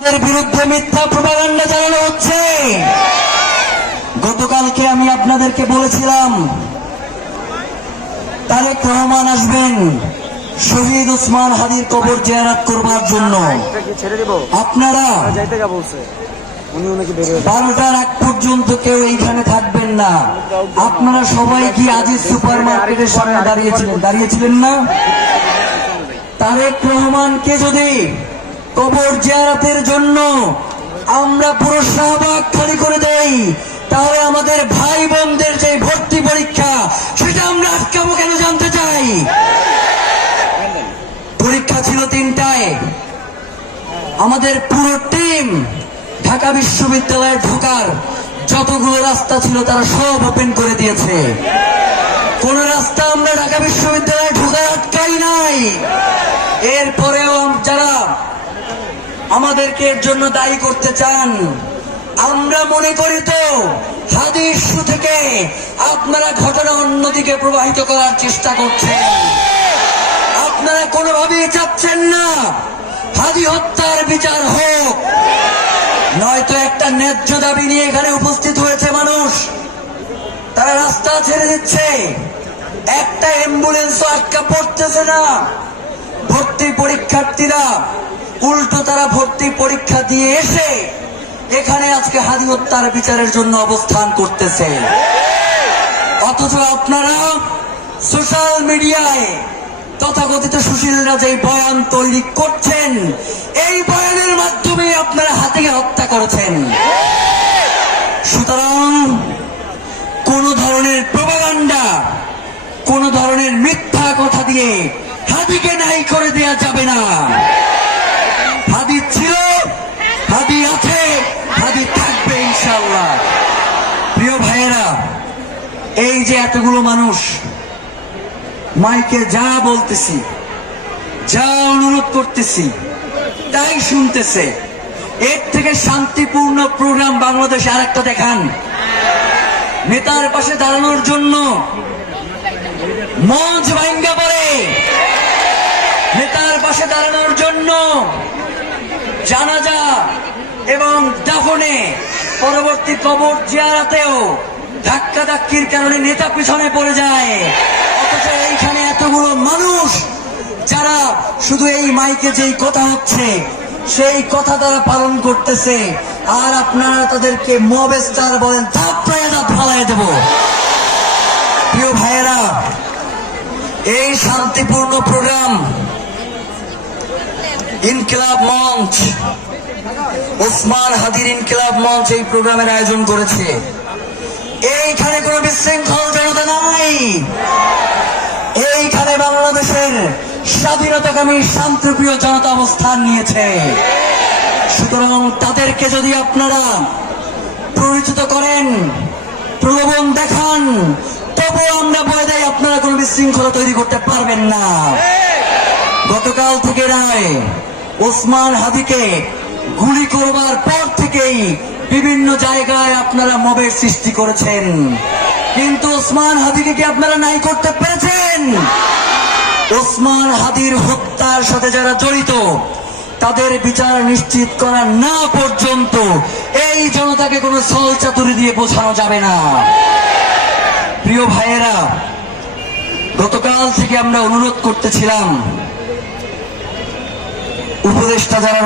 বিরুদ্ধে মিথ্যা প্রপাগান্ডা চালানো হচ্ছে। গতকালকে আমি আপনাদেরকে বলেছিলাম তারেক রহমান আসবেন শহীদ ওসমান হাদির কবর জিয়ারত করবার জন্য। আপনারা 12টার আগ পর্যন্ত কেউ এইখানে থাকবেন না। আপনারা সবাই কি আজিজ সুপার মার্কেটের সামনে দাঁড়িয়েছিলেন না? তারেক রহমানকে যদি কবর জিয়ারতের জন্য আমরা পুরো শাহবাগ খালি করে দেই, তাহলে আমাদের ভাই বোনদের যে ভর্তি পরীক্ষা সেটা আমরা আটকাবো কেন জানতে চাই। পরীক্ষা ছিল 3টায়। আমাদের পুরো টিম ঢাকা বিশ্ববিদ্যালয়ে ঢোকার যতগুলো রাস্তা ছিল তারা সব ওপেন করে দিয়েছে। কোন রাস্তা আমরা ঢাকা বিশ্ববিদ্যালয়ে ঢোকার আটকাই নাই। এরপরেও যারা আমাদেরকে এর জন্য দায়ী করতে চান, আমরা মনে করি তো হাদি ইস্যু থেকে আপনারা ঘটনা অন্যদিকে প্রবাহিত করার চেষ্টা করছেন। আপনারা কোনোভাবেই চাচ্ছেন না হাদি হত্যার বিচার হোক। নয়তো একটা ন্যায্য দাবি নিয়ে এখানে উপস্থিত হয়েছে মানুষ, তারা রাস্তা ছেড়ে দিচ্ছে, একটা অ্যাম্বুলেন্সও আটকা পড়তেছে না। ভর্তি পরীক্ষার্থীরা উল্টো তারা ভর্তি পরীক্ষা দিয়ে এসে এখানে আজকে হাদি হত্যার বিচারের জন্য অবস্থান করতেছে। অথচ আপনারা সোশ্যাল মিডিয়ায় তথাকথিত সুশীলরা যে বয়ান তৈরি করছেন, এই বয়ানের মাধ্যমে আপনারা হাদিকে হত্যা করেছেন। সুতরাং কোন ধরনের প্রপাগান্ডা, কোন ধরনের মিথ্যা কথা দিয়ে হাদিকে নাই করে দেওয়া যাবে না। হাদি ছিল, হাদি আছে, হাদি থাকবে ইনশাআল্লাহ। প্রিয় ভাইয়েরা, এই যে এতগুলো মানুষ মাইকে যা বলতেছি, যা অনুরোধ করতেছি তাই শুনতেছে, এর থেকে শান্তিপূর্ণ প্রোগ্রাম বাংলাদেশে আরেকটা দেখান। নেতার পাশে দাঁড়ানোর জন্য মঞ্চ ভাঙ্গা পড়ে, নেতার পাশে দাঁড়ানোর জন্য জানাজা এবং দাফনে পরবর্তী কবর জিয়ারতেও ধাক্কা ধাক্কির কারণে নেতা পিছনে পড়ে যায়। অথচ এইখানে এতগুলো মানুষ যারা শুধু এই মাইকে যেই কথা হচ্ছে সেই কথা তারা পালন করতেছে, আর আপনারা তাদেরকে মব স্টার বলেন, থাপ্পড়ায় দাঁত ফালায় দেব। প্রিয় ভাইয়েরা, এই শান্তিপূর্ণ প্রোগ্রাম ইনকিলাব মঞ্চ, ওসমান হাদির ইনকিলাব মঞ্চ এই প্রোগ্রামের আয়োজন করেছে। এইখানে কোন বিশৃঙ্খল জনতা নাই। এইখানে বাংলাদেশের স্বাধীনতাকামী শান্তিপ্রিয় জনতা অবস্থান নিয়েছে। সুতরাং তাদেরকে যদি আপনারা পরিচিত করেন, প্রলোভন দেখান, তবুও আমরা বলে দেয় আপনারা কোন বিশৃঙ্খলা তৈরি করতে পারবেন না। গতকাল থেকে নয়, ওসমান হাদিকে গুলি করবার পর থেকেই বিভিন্ন জায়গায় আপনারা মবের সৃষ্টি করেছেন, কিন্তু ওসমান হাদিকে কি আপনারা নাই করতে পেরেছেন? ওসমান হাদির হত্যার সাথে যারা জড়িত তাদের বিচার নিশ্চিত করা না পর্যন্ত এই জনতাকে কোনো ছল চাতুরি দিয়ে বোঝানো যাবে না। প্রিয় ভাইয়েরা, গতকাল থেকে আমরা অনুরোধ করতেছিলাম উপদেষ্টা যারা